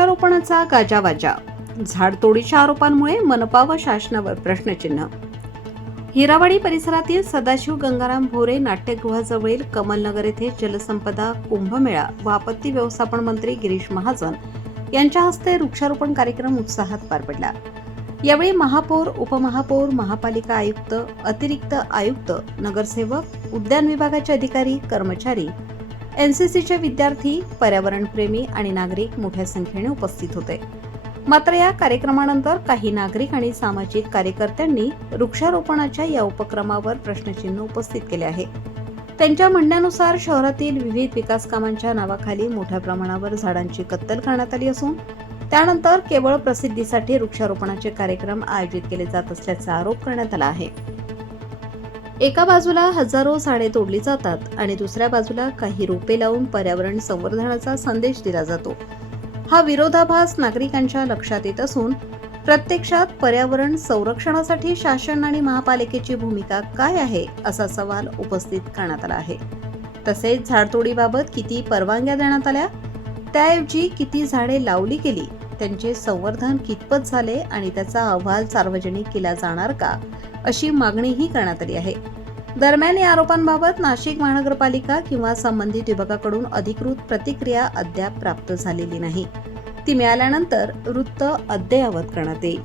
वृक्षारोपणाचा गाजावाजा, झाडतोडीच्या आरोपांमुळे मनपा व शासनावर प्रश्नचिन्ह. हिरावाडी परिसरातील सदाशिव गंगाराम भोरे नाट्यगृहाजवळील कमलनगर येथे जलसंपदा कुंभमेळा व आपत्ती व्यवस्थापन मंत्री गिरीश महाजन यांच्या हस्ते वृक्षारोपण कार्यक्रम उत्साहात पार पडला. यावेळी महापौर, उपमहापौर, महापालिका आयुक्त, अतिरिक्त आयुक्त, नगरसेवक, उद्यान विभागाचे अधिकारी, कर्मचारी, एनसीसीचे विद्यार्थी, पर्यावरणप्रेमी आणि नागरिक मोठ्या संख्येने उपस्थित होते. मात्र या कार्यक्रमानंतर काही नागरिक आणि सामाजिक कार्यकर्त्यांनी वृक्षारोपणाच्या या उपक्रमावर प्रश्नचिन्ह उपस्थित केले आहे. त्यांच्या म्हणण्यानुसार शहरातील विविध विकास कामांच्या नावाखाली मोठ्या प्रमाणावर झाडांची कत्तल करण्यात आली असून त्यानंतर केवळ प्रसिद्धीसाठी वृक्षारोपणाचे कार्यक्रम आयोजित केले जात असल्याचा आरोप करण्यात आला आहे. एका बाजूला हजारो झाडे तोडली जातात आणि दुसऱ्या बाजूला काही रोपे लावून पर्यावरण संवर्धनाचा संदेश दिला जातो. हा विरोधाभास नागरिकांच्या लक्षात येत असून प्रत्यक्षात पर्यावरण संरक्षणासाठी शासन आणि महापालिकेची भूमिका काय आहे असा सवाल उपस्थित करण्यात आला आहे. तसेच झाडतोडीबाबत किती परवानग्या देण्यात आल्या, त्याऐवजी किती झाडे लावली गेली, त्यांचे संवर्धन कितपत झाले आणि त्याचा अहवाल सार्वजनिक केला जाणार का, अशी मागणीही करण्यात आली आहे. दरम्यान या आरोपांबाबत नाशिक महानगरपालिका किंवा संबंधित विभागाकडून अधिकृत प्रतिक्रिया अद्याप प्राप्त झालेली नाही. ती मिळाल्यानंतर वृत्त अद्ययावत करण्यात येईल.